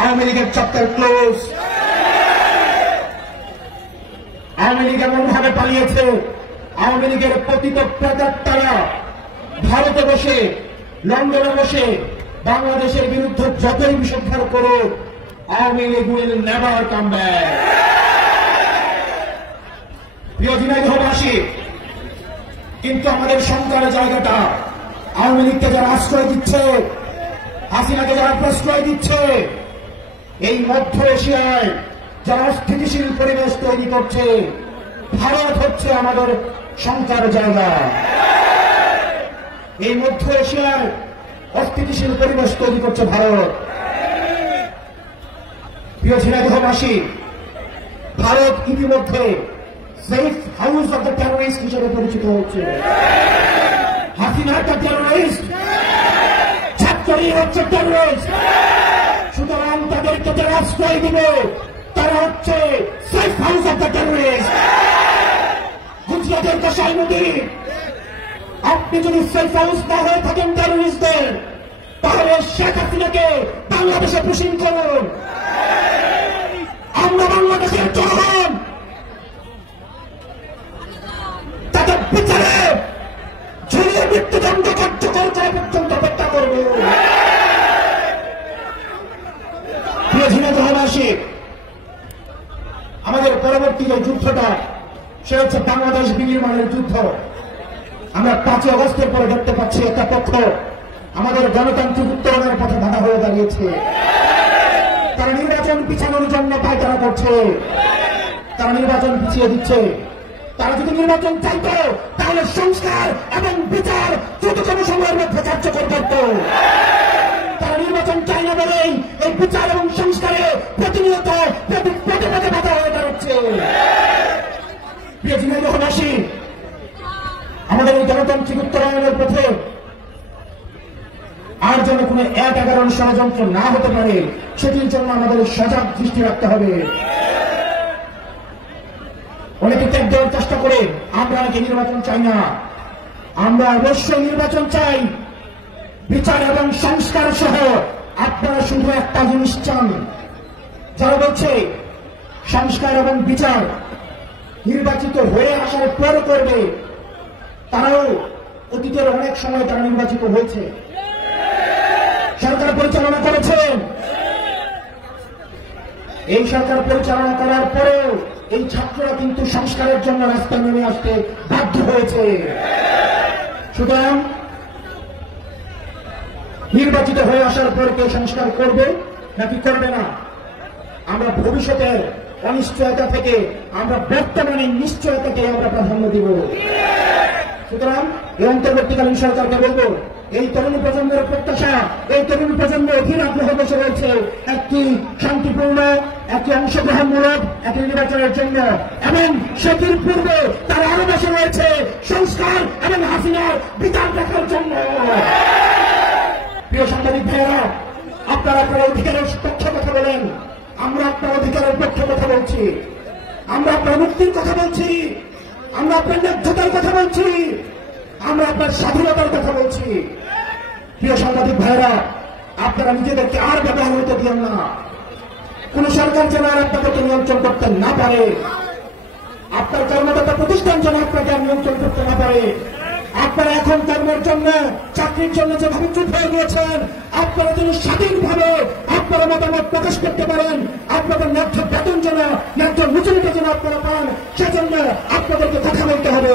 আওয়ামী লীগের chapter close. Awami League এমনভাবে পালিয়েছে, আওয়ামী লীগের পতিত প্রেতাত্মারা ভারতে বসে, লন্ডনে বসে বাংলাদেশের বিরুদ্ধে যতই বিষোদ্ধার করুক, Awami League will never come back. প্রিয় ঝিনাইদহবাসী, কিন্তু আমাদের সংকটের জায়গাটা আওয়ামী লীগকে যারা আশ্রয় দিচ্ছে, হাসিনাকে যারা প্রশ্রয় দিচ্ছে, এই মধ্য এশিয়ায় যারা অস্থিতিশীল পরিবেশ তৈরি করছে, ভারত হচ্ছে আমাদের সংকটের জায়গা। এই মধ্য এশিয়ায় অস্থিতিশীল পরিবেশ তৈরি করছে ভারত। প্রিয় ঝিনাইদহবাসী, ভারত ইতিমধ্যে safe house of the terrorist হিসেবে পরিচিত হচ্ছে। হাসিনা একটা টেরোরিস্ট, ছাত্রী হচ্ছে টেরোরিস্ট, সুতরাং তাদেরকে যারা আশ্রয় দিবে তারা হচ্ছে safe house of the terrorist. গুজরাটের কসাই নদী, আপনি যদি সেফ হাউস না হয়ে থাকেন টেরোরিস্টদের, তাহলে শেখ হাসিনাকে বাংলাদেশে পুশিং করুন। আমরা বাংলাদেশের জনগণ তাদের বিচারে ঝুলিয়ে মৃত্যুদণ্ড কার্যকর করা পর্যন্ত অপেক্ষা করব। প্রিয় ঝিনাইদহবাসী, আমাদের পরবর্তী যে যুদ্ধটা, সে হচ্ছে বাংলাদেশ বিনির্মাণের যুদ্ধ। আমরা ৫ই আগস্টের পরে দেখতে পাচ্ছি একটা পক্ষ আমাদের গণতান্ত্রিক উত্তরণের পথে বাধা হয়ে দাঁড়িয়েছে। তারা নির্বাচন পিছানোর জন্য পায়তারা করছে, তারা নির্বাচন পিছিয়ে দিচ্ছে। তারা যদি নির্বাচন চাইত তাহলে সংস্কার এবং বিচার দ্রুততম সময়ের মধ্যে কার্যকর করত। তারা নির্বাচন চায় না বলেই এই বিচার এবং সংস্কারে প্রতিনিয়ত প্রতিবাদে বাধা হয়ে দাঁড়াচ্ছে। প্রিয় ঝিনাইদহবাসী, আমাদের এই গণতান্ত্রিক উত্তরায়ণের পথে আর যেন কোন ১/১১ ষড়যন্ত্র না হতে পারে, সেটির জন্য আমাদের সজাগ দৃষ্টি রাখতে হবে। অনেকে ত্যাগ দেওয়ার চেষ্টা করে আমরা নাকি নির্বাচন চাই না। আমরা অবশ্যই নির্বাচন চাই, বিচার এবং সংস্কার সহ। আপনারা শুধু একটা জিনিস চান, যারা বলছে সংস্কার এবং বিচার নির্বাচিত হয়ে আসার পর করবে, তারাও অতীতের অনেক সময় তারা নির্বাচিত হয়েছে, সরকার পরিচালনা করেছেন। এই সরকার পরিচালনা করার পরেও এই ছাত্ররা কিন্তু সংস্কারের জন্য রাস্তায় নেমে আসতে বাধ্য হয়েছে। সুতরাং নির্বাচিত হয়ে আসার পর কেউ সংস্কার করবে নাকি করবে না, আমরা ভবিষ্যতের অনিশ্চয়তা থেকে আমরা বর্তমানে নিশ্চয়তাকে আমরা প্রাধান্য দিব। সুতরাং এই অন্তর্বর্তীকালীন সরকারকে বলবো, এই তরুণ প্রজন্মের প্রত্যাশা, এই তরুণ প্রজন্মের অধীন আগ্রহ বসে রয়েছে একটি শান্তিপূর্ণ, একটি অংশগ্রহণমূলক একটি নির্বাচনের জন্য, এবং সেটির পূর্বে তারা আরো বসে রয়েছে সংস্কার এবং হাসিনার বিচার দেখার জন্য। প্রিয় সাংবাদিক ভাইয়েরা, আপনারা আপনার অধিকারের পক্ষে কথা বলেন, আমরা আপনার অধিকারের পক্ষে কথা বলছি, আমরা আপনার মুক্তির কথা বলছি, আমরা আপনার ন্যায্যতার কথা বলছি, আমরা আপনার স্বাধীনতার কথা বলছি। প্রিয় সাংবাদিক ভাইরা, আপনারা নিজেদেরকে আর ব্যবহার হতে দিন না। কোন সরকার যেন আর আপনাদেরকে নিয়ন্ত্রণ করতে না পারে, আপনার কর্মদাতা প্রতিষ্ঠান যেন আপনাকে আর নিয়ন্ত্রণ করতে না পারে। আপনারা এখন কর্মের জন্য, চাকরির জন্য যেভাবে চুপ হয়ে গিয়েছেন, আপনারা যেন স্বাধীনভাবে আপনারা মতামত প্রকাশ করতে পারেন, আপনাদের ন্যায্য বেতন যেন, ন্যায্য মজুরিটা যেন আপনারা পান, সেজন্য আপনাদেরকে কথা বলতে হবে।